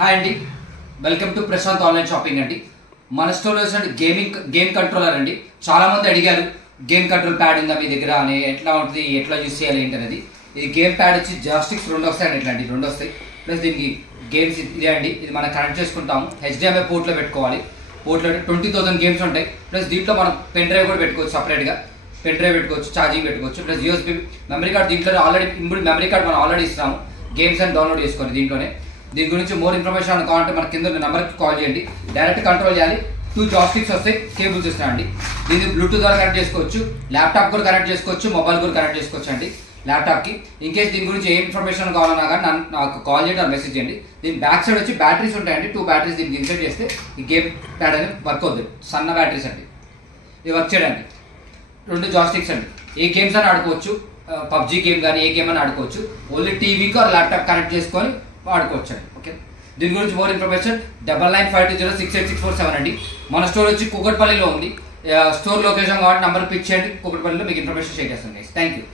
Hi అండి, welcome to Prashant online shopping అండి. మన స్టోర్లో గేమ్ కంట్రోలర్ అండి. చాలా మంది అడిగారు గేమ్ కంట్రోల్ ప్యాడ్ ఉందా మీ దగ్గర అని, ఎట్లా ఉంటుంది, ఎట్లా యూస్ చేయాలి ఏంటనేది. ఇది గేమ్ ప్యాడ్ వచ్చి జాస్టిక్స్ రెండు వస్తాయండి, ఇట్లాంటి రెండు వస్తాయి. ప్లస్ దీనికి గేమ్స్ ఇదే అండి, ఇది మనం కనెక్ట్ చేసుకుంటాము. HDMI పోర్ట్లో పెట్టుకోవాలి. పోర్ట్లో 20,000 గేమ్స్ ఉంటాయి. ప్లస్ దీంట్లో మనం పెన్ డ్రైవ్ కూడా పెట్టుకోవచ్చు, సపరేట్గా పెన్ డ్రైవ్ పెట్టుకోవచ్చు, ఛార్జింగ్ పెట్టుకోవచ్చు. ప్లస్ USB మెమరీ కార్డ్ దీంట్లో ఆల్రెడీ ఇన్బుల్ట్ మెమరీ కార్డ్ మనం ఆల్రెడీ ఇస్తున్నాము. గేమ్స్ అని డౌన్లోడ్ చేసుకోండి దీంట్లోనే. దీని గురించి మోర్ ఇన్ఫర్మేషన్ కావాలంటే మన కింద నెంబర్కి కాల్ చేయండి. డైరెక్ట్ కంట్రోల్ చేయాలి. 2 జాస్టిక్స్ వస్తాయి, కేబుల్స్ ఇస్తాయండి. దీన్ని బ్లూటూత్ ద్వారా కనెక్ట్ చేసుకోవచ్చు, ల్యాప్టాప్ కూడా కనెక్ట్ చేసుకోవచ్చు, మొబైల్ కూడా కనెక్ట్ చేసుకోవచ్చు అండి ల్యాప్టాప్కి. ఇన్ కేస్ దీని గురించి ఏ ఇన్ఫర్మేషన్ కావాలన్నా కానీ నాకు కాల్ చేయండి, నాకు మెసేజ్ చేయండి. దీని బ్యాక్ సైడ్ వచ్చి బ్యాటరీస్ ఉంటాయండి. 2 బ్యాటరీస్ దీనికి ఇన్సర్ట్ చేస్తే ఈ గేమ్ ప్యాడ్ అనేది వర్క్ అవుతుంది. సన్న బ్యాటరీస్ అండి ఇది వర్క్ చేయడానికి. 2 జాస్టిక్స్ అండి. ఏ గేమ్స్ అని ఆడుకోవచ్చు, PUBG గేమ్ కానీ ఏ గేమ్ అని ఆడుకోవచ్చు. ఓన్లీ టీవీకి ఆర్ ల్యాప్టాప్ కనెక్ట్ చేసుకొని వాడుకోవచ్చు అండి. ఓకే, దీని గురించి మోర్ ఇన్ఫర్మేషన్ 9952068647 అండి. మన స్టోర్ వచ్చి కూకట్పల్లిలో ఉంది. స్టోర్ లొకేషన్ కాబట్టి నంబర్ పిక్ చేయండి. కూకట్పల్లిలో మీకు ఇన్ఫర్మేషన్ షేర్ చేస్తాను. Thank you.